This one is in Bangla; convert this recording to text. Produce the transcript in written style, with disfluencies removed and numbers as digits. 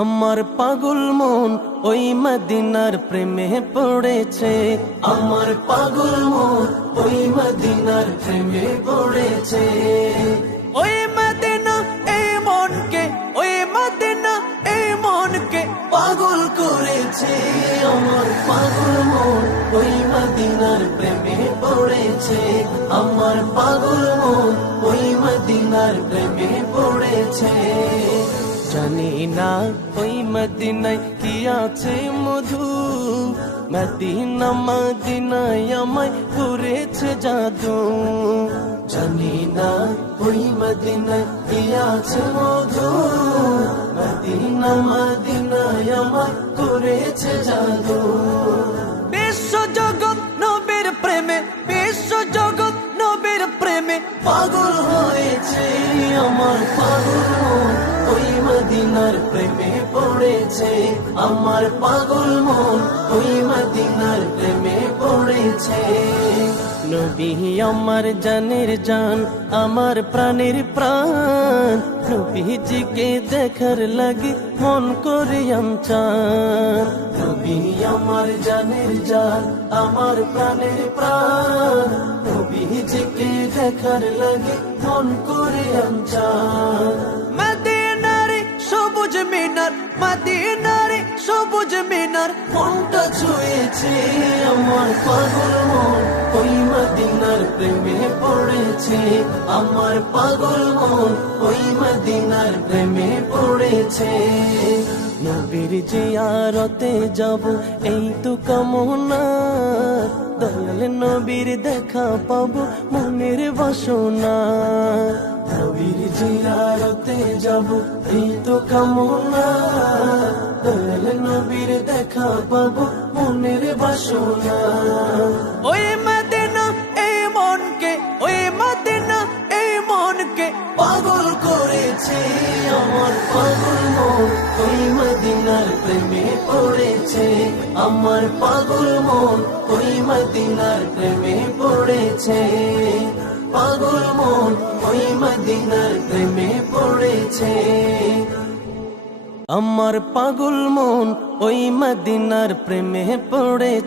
আমার পাগল মন ওই মদিনার প্রেমে পড়েছে। আমার পাগল মন ওই মদিনার প্রেমে পড়েছে। ওই মদিনা এই মনকে, ওই মদিনা এই মনকে পাগল করেছে। আমার পাগল মন ওই মদিনার প্রেমে পড়েছে। আমার পাগল মন ওই মদিনার প্রেমে পড়েছে। জানি না ওই মদিনায় কি আছে মধু, মদিনা মদিনায় আমায় করেছে জাদু। জানি না ওই মদিনায় কি আছে মধু, মদিনা মদিনায় আমায় করেছে জাদু। বিশ্ব জগৎ নবীর প্রেমে, বিশ্ব জগৎ নবীর প্রেমে পাগল হয়েছে। আমার পাগল মন ওই মদিনার প্রেমে পড়েছে। আমার পাগল মন ওই মদিনার প্রেমে পড়েছে। নবী আমার জানের জান, আমার প্রাণের প্রাণ, নবীজিকে দেখার লাগে মন করে চান। নবী আমার জানের জান, আমার প্রাণের প্রাণ, নবীজিকে দেখার লাগে মন করে চান। মদিনারে সবুজ মিনার, মদিনারে সবুজ মিনার মনটা ছুঁয়েছে। আমার পাগল মন ওই মদিনার প্রেমে পড়েছে। আমার পাগল মন ওই মদিনার প্রেমে পড়েছে। নবীর জিয়ারতে যাব এই তো কামনা, দয়াল নবীর দেখা পাবো মনের বাসনা। নবীর জিয়ারতে যাব এই তো কামনা, দয়াল নবীর দেখা পাবো মনের বাসনা। ওই মদিনা এই মনকে, ওই মদিনা এই মনকে পাগল করেছে। আমার পাগল মন ওই মদিনার প্রেমে পড়েছে। আমার পাগল মন ওই মদিনার প্রেমে পড়েছে। পাগল মন ওই মদিনার প্রেমে পড়েছে। আমার পাগল মন ওই মদিনার প্রেমে পড়েছে।